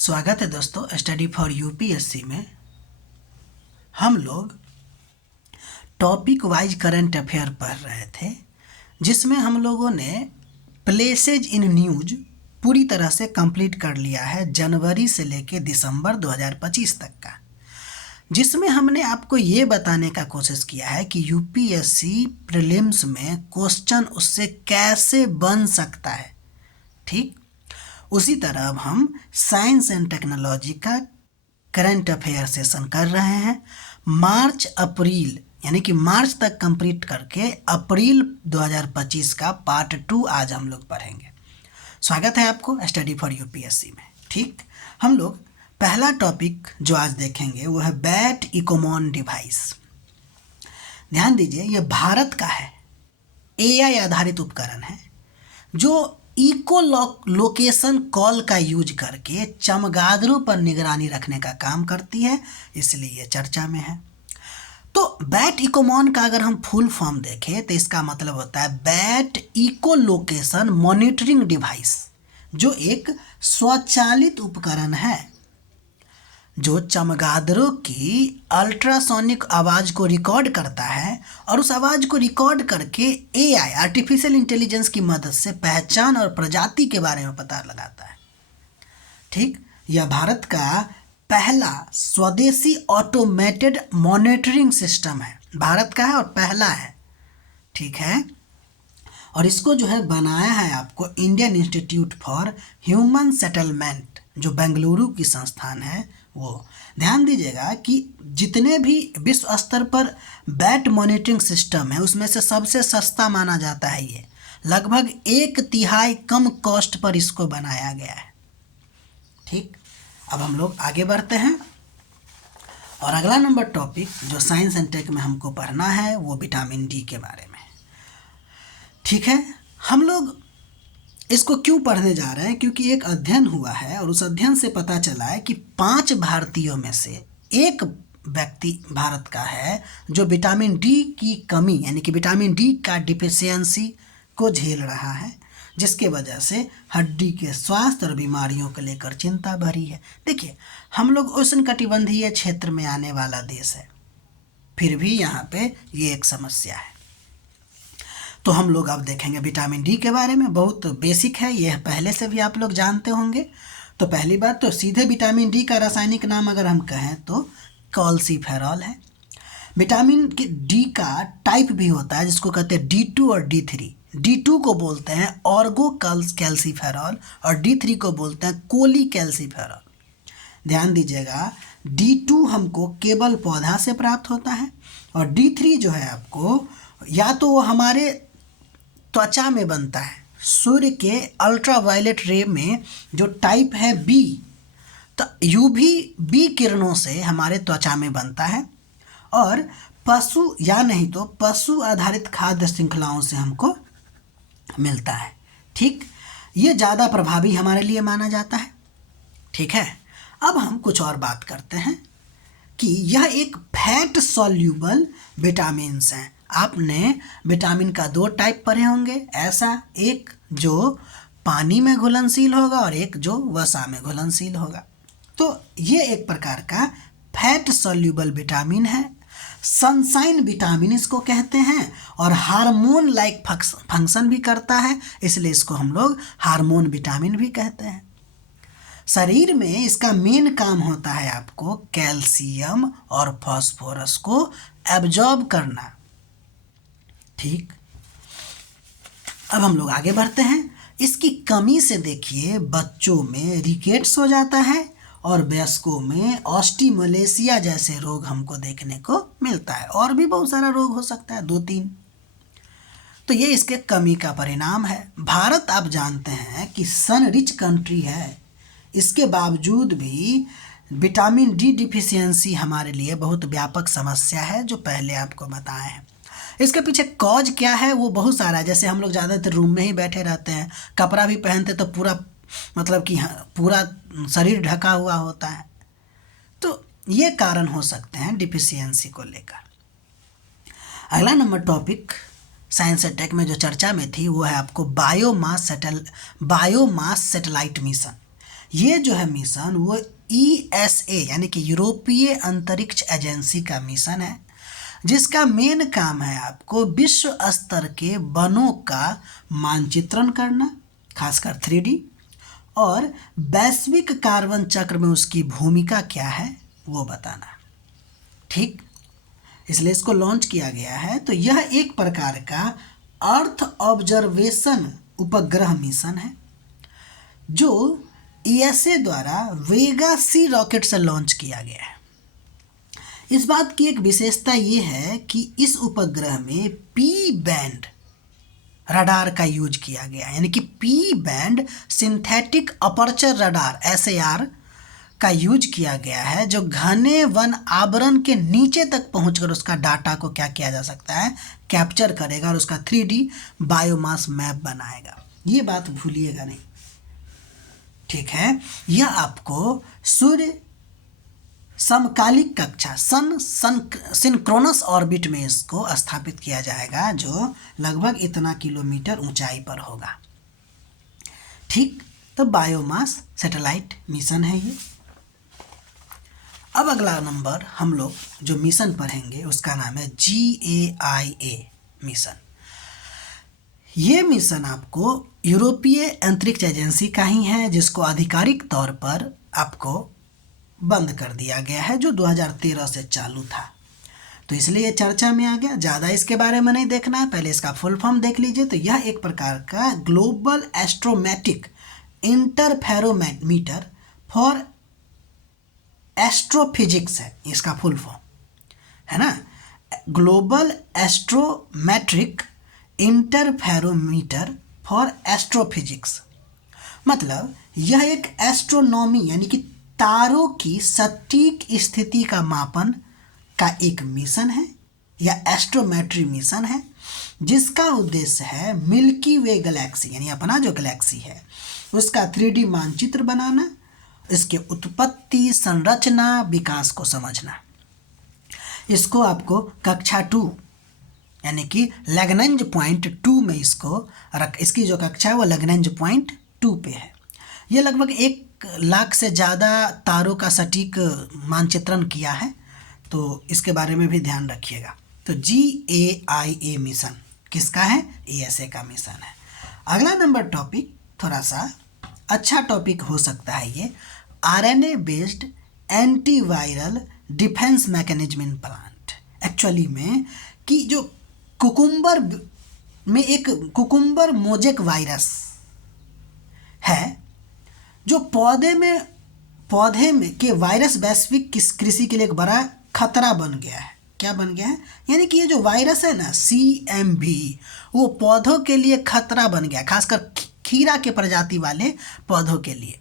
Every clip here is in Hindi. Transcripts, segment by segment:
स्वागत है दोस्तों स्टडी फॉर यूपीएससी में। हम लोग टॉपिक वाइज करंट अफेयर पढ़ रहे थे, जिसमें हम लोगों ने प्लेसेज इन न्यूज पूरी तरह से कंप्लीट कर लिया है जनवरी से लेके दिसंबर 2025 तक का, जिसमें हमने आपको ये बताने का कोशिश किया है कि यूपीएससी प्रीलिम्स में क्वेश्चन उससे कैसे बन सकता है। ठीक उसी तरह अब हम साइंस एंड टेक्नोलॉजी का करंट अफेयर सेशन कर रहे हैं। मार्च अप्रैल यानी कि मार्च तक कंप्लीट करके अप्रैल 2025 का पार्ट 2 आज हम लोग पढ़ेंगे। स्वागत है आपको स्टडी फॉर यूपीएससी में। ठीक, हम लोग पहला टॉपिक जो आज देखेंगे वो है बैट इकोमॉन डिवाइस। ध्यान दीजिए, ये भारत का है, एआई आधारित उपकरण है जो इको लोकेशन कॉल का यूज करके चमगादड़ों पर निगरानी रखने का काम करती है, इसलिए ये चर्चा में है। तो बैट इकोमॉन का अगर हम फुल फॉर्म देखें तो इसका मतलब होता है bat echolocation monitoring device, जो एक स्वचालित उपकरण है जो चमगादड़ों की अल्ट्रासोनिक आवाज़ को रिकॉर्ड करता है और उस आवाज़ को रिकॉर्ड करके एआई आर्टिफिशियल इंटेलिजेंस की मदद से पहचान और प्रजाति के बारे में पता लगाता है। ठीक, यह भारत का पहला स्वदेशी ऑटोमेटेड मॉनिटरिंग सिस्टम है, भारत का है और पहला है। ठीक है, और इसको जो है बनाया है आपको Indian institute for human settlement, जो बेंगलुरु की संस्थान है वो। ध्यान दीजिएगा कि जितने भी विश्व स्तर पर बैट मॉनिटरिंग सिस्टम है उसमें से सबसे सस्ता माना जाता है ये, लगभग 1/3 कम कॉस्ट पर इसको बनाया गया है। ठीक, अब हम लोग आगे बढ़ते हैं और अगला नंबर टॉपिक जो साइंस एंड टेक में हमको पढ़ना है वो विटामिन डी के बारे में। ठीक है, हम लोग इसको क्यों पढ़ने जा रहे हैं, क्योंकि एक अध्ययन हुआ है और उस अध्ययन से पता चला है कि 5 भारतीयों में से एक व्यक्ति भारत का है जो विटामिन डी की कमी यानी कि विटामिन डी का डिफिशियंसी को झेल रहा है, जिसके वजह से हड्डी के स्वास्थ्य और बीमारियों को लेकर चिंता भरी है। देखिए, हम लोग उष्णकटिबंधीय क्षेत्र में आने वाला देश है, फिर भी यहाँ पे ये एक समस्या है। तो हम लोग अब देखेंगे विटामिन डी के बारे में, बहुत बेसिक है, यह पहले से भी आप लोग जानते होंगे। तो पहली बात तो सीधे विटामिन डी का रासायनिक नाम अगर हम कहें तो कॉल्सीफेरॉल है। विटामिन डी का टाइप भी होता है जिसको कहते हैं D2 और D3। D2 को बोलते हैं ऑर्गो कैल्सीफेरॉल और D3 को बोलते हैं कोली कैल्सीफेरॉल। ध्यान दीजिएगा, D2 हमको केवल पौधा से प्राप्त होता है और D3 जो है आपको या तो वो हमारे त्वचा में बनता है, सूर्य के अल्ट्रावायलेट रे में जो टाइप है बी, तो UVB किरणों से हमारे त्वचा में बनता है और पशु या नहीं तो पशु आधारित खाद्य श्रृंखलाओं से हमको मिलता है। ठीक, ये ज़्यादा प्रभावी हमारे लिए माना जाता है। ठीक है, अब हम कुछ और बात करते हैं कि यह एक फैट सॉल्यूबल विटामिन्स हैं। आपने विटामिन का 2 टाइप पढ़े होंगे, ऐसा एक जो पानी में घुलनशील होगा और एक जो वसा में घुलनशील होगा। तो ये एक प्रकार का फैट सॉल्यूबल विटामिन है। सनशाइन विटामिन इसको कहते हैं और हार्मोन लाइक फंक्शन भी करता है, इसलिए इसको हम लोग हार्मोन विटामिन भी कहते हैं। शरीर में इसका मेन काम होता है आपको कैल्शियम और फास्फोरस को एब्जॉर्ब करना। ठीक, अब हम लोग आगे बढ़ते हैं। इसकी कमी से देखिए बच्चों में रिकेट्स हो जाता है और वयस्कों में ऑस्टियोमलेसिया जैसे रोग हमको देखने को मिलता है, और भी बहुत सारा रोग हो सकता है, 2-3। तो ये इसके कमी का परिणाम है। भारत आप जानते हैं कि सन रिच कंट्री है, इसके बावजूद भी विटामिन डी डिफिशियंसी हमारे लिए बहुत व्यापक समस्या है, जो पहले आपको बताए हैं। इसके पीछे कॉज क्या है वो बहुत सारा है। जैसे हम लोग ज़्यादातर रूम में ही बैठे रहते हैं, कपड़ा भी पहनते तो पूरा मतलब कि पूरा शरीर ढका हुआ होता है, तो ये कारण हो सकते हैं डिफिशियंसी को लेकर। अगला number topic science and tech में जो चर्चा में थी वो है आपको बायोमास सैटेलाइट मिशन। ये जो है मिशन वो ESA यानी कि यूरोपीय अंतरिक्ष एजेंसी का मिशन है, जिसका मेन काम है आपको विश्व स्तर के वनों का मानचित्रण करना, खासकर 3D, और वैश्विक कार्बन चक्र में उसकी भूमिका क्या है वो बताना। ठीक, इसलिए इसको लॉन्च किया गया है। तो यह एक प्रकार का अर्थ ऑब्जर्वेशन उपग्रह मिशन है जो ESA द्वारा वेगा C रॉकेट से लॉन्च किया गया है। इस बात की एक विशेषता ये है कि इस उपग्रह में P बैंड रडार का यूज किया गया है, यानी कि P band synthetic aperture radar SAR का यूज किया गया है, जो घने वन आवरण के नीचे तक पहुंचकर उसका डाटा को क्या किया जा सकता है, कैप्चर करेगा और उसका 3D बायोमास मैप बनाएगा। ये बात भूलिएगा नहीं, ठीक है। यह आपको सूर्य समकालिक कक्षा सिंक्रोनस ऑर्बिट में इसको स्थापित किया जाएगा, जो लगभग इतना किलोमीटर ऊंचाई पर होगा। ठीक, तो बायोमास सैटेलाइट मिशन है ये। अब अगला नंबर हम लोग जो मिशन पढ़ेंगे उसका नाम है GAIA मिशन। ये मिशन आपको यूरोपीय अंतरिक्ष एजेंसी का ही है, जिसको आधिकारिक तौर पर आपको बंद कर दिया गया है, जो 2013 से चालू था। तो इसलिए ये चर्चा में आ गया। ज़्यादा इसके बारे में नहीं देखना है, पहले इसका फुल फॉर्म देख लीजिए। तो यह एक प्रकार का ग्लोबल एस्ट्रोमेटिक इंटरफेरोमीटर फॉर एस्ट्रोफिजिक्स है, इसका फुल फॉर्म है ना, global astrometric interferometer for astrophysics. मतलब यह एक एस्ट्रोनॉमी यानी कि तारों की सटीक स्थिति का मापन का एक मिशन है या एस्ट्रोमेट्री मिशन है, जिसका उद्देश्य है मिल्की वे गैलेक्सी यानी अपना जो गैलेक्सी है उसका 3D मानचित्र बनाना, इसके उत्पत्ति, संरचना, विकास को समझना। इसको आपको कक्षा 2 यानी कि लैग्रेंज पॉइंट 2 में इसकी जो कक्षा है वो लैग्रेंज पॉइंट 2 पे है। ये लगभग 1 लाख से ज़्यादा तारों का सटीक मानचित्रण किया है, तो इसके बारे में भी ध्यान रखिएगा। तो GAIA मिशन किसका है? ESA का मिशन है। अगला नंबर टॉपिक थोड़ा सा अच्छा टॉपिक हो सकता है ये, RNA based antiviral defence mechanism in plant. Actually में कि जो कुकुम्बर में एक कुकुम्बर मोजेक वायरस है, जो पौधे में के वायरस वैश्विक कृषि के लिए एक बड़ा खतरा बन गया है। क्या बन गया है? यानी कि ये जो वायरस है ना CMV, वो पौधों के लिए खतरा बन गया, खासकर खीरा के प्रजाति वाले पौधों के लिए।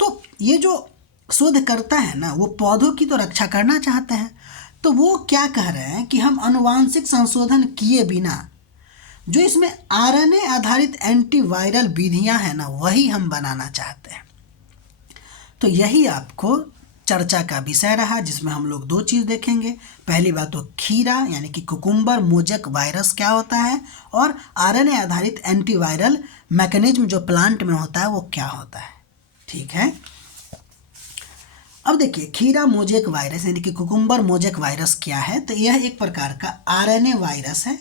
तो ये जो शोधकर्ता है ना, वो पौधों की तो रक्षा करना चाहते हैं, तो वो क्या कह रहे हैं कि हम अनुवांशिक संशोधन किए बिना जो इसमें RNA आधारित एंटीवायरल विधियां हैं ना, वही हम बनाना चाहते हैं। तो यही आपको चर्चा का विषय रहा, जिसमें हम लोग 2 चीज़ देखेंगे। पहली बात तो खीरा यानी कि कुकुम्बर मोजेक वायरस क्या होता है, और RNA आधारित एंटीवायरल मैकेनिज्म जो प्लांट में होता है वो क्या होता है। ठीक है, अब देखिए खीरा मोजेक वायरस यानी कि कुकुम्बर मोजेक वायरस क्या है। तो यह एक प्रकार का RNA वायरस है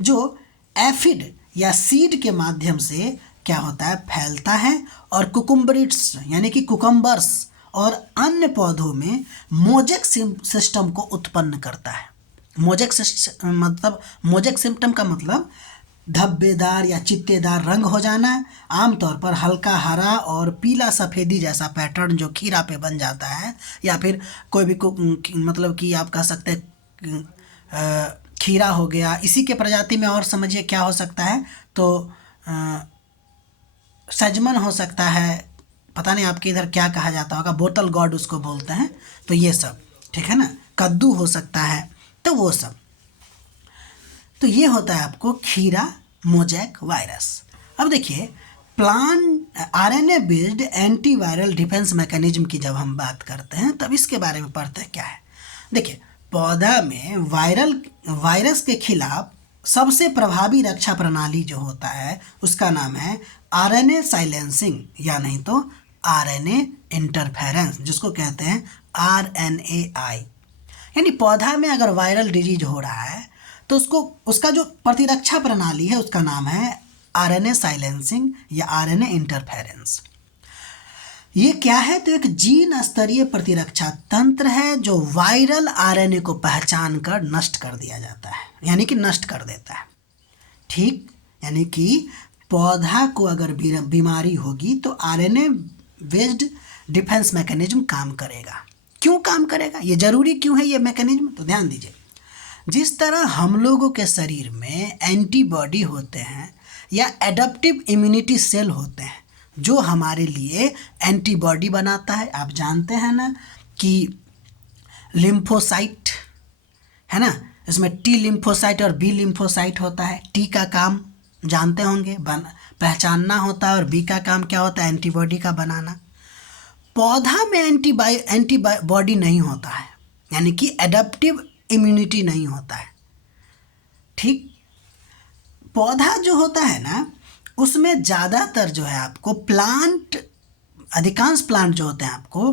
जो एफिड या सीड के माध्यम से क्या होता है, फैलता है, और कुकुम्बरिट्स यानी कि कुकम्बर्स और अन्य पौधों में मोजेक सिस्टम को उत्पन्न करता है। मोजेक सिम्टम का मतलब धब्बेदार या चित्तेदार रंग हो जाना, आमतौर पर हल्का हरा और पीला सफ़ेदी जैसा पैटर्न जो खीरा पे बन जाता है, या फिर कोई भी मतलब कि आप कह सकते हैं खीरा हो गया। इसी के प्रजाति में और समझिए क्या हो सकता है, तो सजमन हो सकता है, पता नहीं आपके इधर क्या कहा जाता होगा, बोतल गॉड उसको बोलते हैं। तो ये सब ठीक है ना, कद्दू हो सकता है, तो वो सब। तो ये होता है आपको खीरा मोजेक वायरस। अब देखिए plant RNA based antiviral defence mechanism की जब हम बात करते हैं तब इसके बारे में पढ़ते हैं क्या है। देखिए पौधा में वायरस के खिलाफ सबसे प्रभावी रक्षा प्रणाली जो होता है उसका नाम है RNA साइलेंसिंग या नहीं तो आरएनए इंटरफेरेंस, जिसको कहते हैं RNAi। यानी पौधा में अगर वायरल डिजीज हो रहा है तो उसका जो प्रतिरक्षा प्रणाली है उसका नाम है आरएनए साइलेंसिंग या आरएनए इंटरफेरेंस। ये क्या है? तो एक जीन स्तरीय प्रतिरक्षा तंत्र है जो वायरल आरएनए को पहचान कर नष्ट कर दिया जाता है, यानी कि नष्ट कर देता है। ठीक, यानी कि पौधा को अगर बीमारी होगी तो आरएनए बेस्ड डिफेंस मैकेनिज्म काम करेगा। क्यों काम करेगा? ये जरूरी क्यों है ये मैकेनिज्म? तो ध्यान दीजिए, जिस तरह हम लोगों के शरीर में एंटीबॉडी होते हैं या एडप्टिव इम्यूनिटी सेल होते हैं जो हमारे लिए एंटीबॉडी बनाता है। आप जानते हैं ना कि लिम्फोसाइट है ना, इसमें T लिम्फोसाइट और B लिम्फोसाइट होता है। T का काम जानते होंगे, पहचानना होता है, और B का काम क्या होता है? एंटीबॉडी का बनाना। पौधा में एंटीबॉडी नहीं होता है, यानी कि एडप्टिव इम्यूनिटी नहीं होता है। ठीक, पौधा जो होता है ना उसमें ज़्यादातर जो है आपको अधिकांश प्लांट जो होते हैं आपको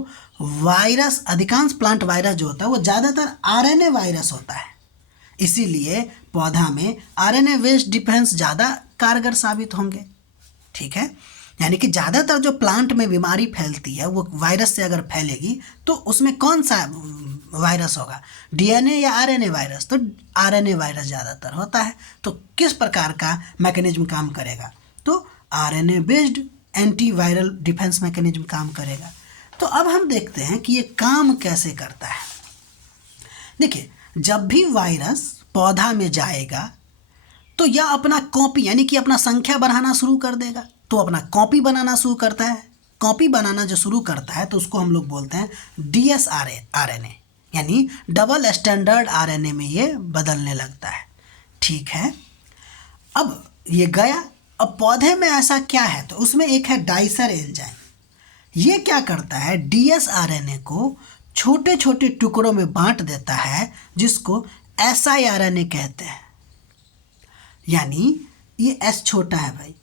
अधिकांश प्लांट वायरस जो होता है वो ज़्यादातर आरएनए वायरस होता है। इसीलिए पौधा में आरएनए बेस्ड डिफेंस ज़्यादा कारगर साबित होंगे। ठीक है, यानी कि ज़्यादातर जो प्लांट में बीमारी फैलती है वो वायरस से अगर फैलेगी तो उसमें कौन सा वायरस होगा? डीएनए या आरएनए वायरस? तो आरएनए वायरस ज़्यादातर होता है। तो किस प्रकार का मैकेनिज्म काम करेगा? तो RNA based anti viral defence mechanism काम करेगा। तो अब हम देखते हैं कि ये काम कैसे करता है। देखिए, जब भी वायरस पौधा में जाएगा तो यह अपना कॉपी यानी कि अपना संख्या बढ़ाना शुरू कर देगा, तो अपना कॉपी बनाना शुरू करता है। कॉपी बनाना जो शुरू करता है तो उसको हम लोग बोलते हैं DsRNA, यानी डबल स्टैंडर्ड आरएनए में ये बदलने लगता है। ठीक है, अब ये गया। अब पौधे में ऐसा क्या है? तो उसमें एक है डाइसर एंजाइम। ये क्या करता है? DsRNA को छोटे छोटे टुकड़ों में बांट देता है, जिसको siRNA कहते हैं। यानी ये S छोटा है भाई,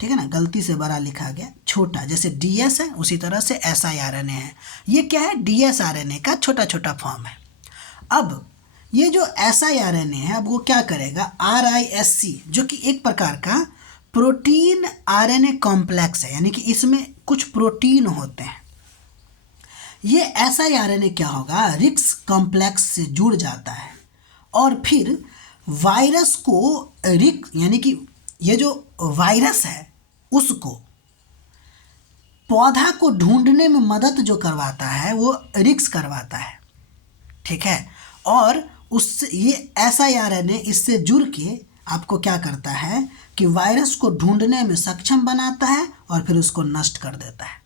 ठीक है ना, गलती से बड़ा लिखा गया, छोटा, जैसे DS है उसी तरह से siRNA है। ये क्या है? DsRNA का छोटा छोटा फॉर्म है। अब ये जो siRNA है अब वो क्या करेगा? RISC, जो कि एक प्रकार का प्रोटीन RNA कॉम्प्लेक्स है, यानी कि इसमें कुछ प्रोटीन होते हैं। ये siRNA क्या होगा? रिक्स कॉम्प्लेक्स से जुड़ जाता है और फिर वायरस को यानी कि ये जो वायरस है उसको पौधा को ढूंढने में मदद जो करवाता है वो रिक्स करवाता है। ठीक है, और उससे ये siRNA इससे जुड़ के आपको क्या करता है कि वायरस को ढूंढने में सक्षम बनाता है और फिर उसको नष्ट कर देता है।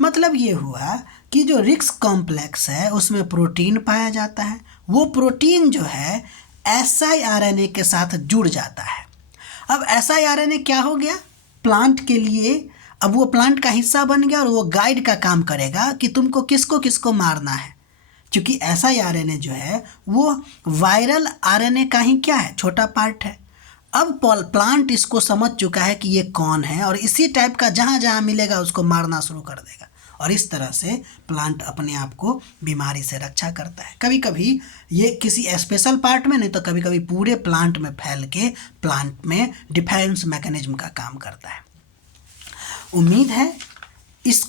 मतलब ये हुआ कि जो रिक्स कॉम्प्लेक्स है उसमें प्रोटीन पाया जाता है, वो प्रोटीन जो है siRNA के साथ जुड़ जाता है। अब siRNA क्या हो गया? प्लांट के लिए अब वो प्लांट का हिस्सा बन गया और वो गाइड का काम करेगा कि तुमको किसको किसको मारना है, क्योंकि siRNA जो है वो वायरल आरएनए का ही क्या है? छोटा पार्ट है। अब प्लांट इसको समझ चुका है कि ये कौन है और इसी टाइप का जहाँ जहाँ मिलेगा उसको मारना शुरू कर देगा, और इस तरह से प्लांट अपने आप को बीमारी से रक्षा करता है। कभी कभी ये किसी स्पेशल पार्ट में, नहीं तो कभी कभी पूरे प्लांट में फैल के प्लांट में डिफेंस मैकेनिज्म का काम करता है। उम्मीद है इस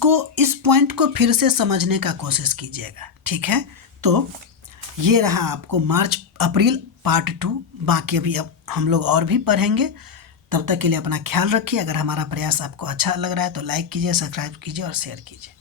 पॉइंट को फिर से समझने का कोशिश कीजिएगा। ठीक है, तो ये रहा आपको मार्च अप्रैल पार्ट 2। बाकी अभी अब हम लोग और भी पढ़ेंगे। तब तक के लिए अपना ख्याल रखिए। अगर हमारा प्रयास आपको अच्छा लग रहा है तो लाइक कीजिए, सब्सक्राइब कीजिए और शेयर कीजिए।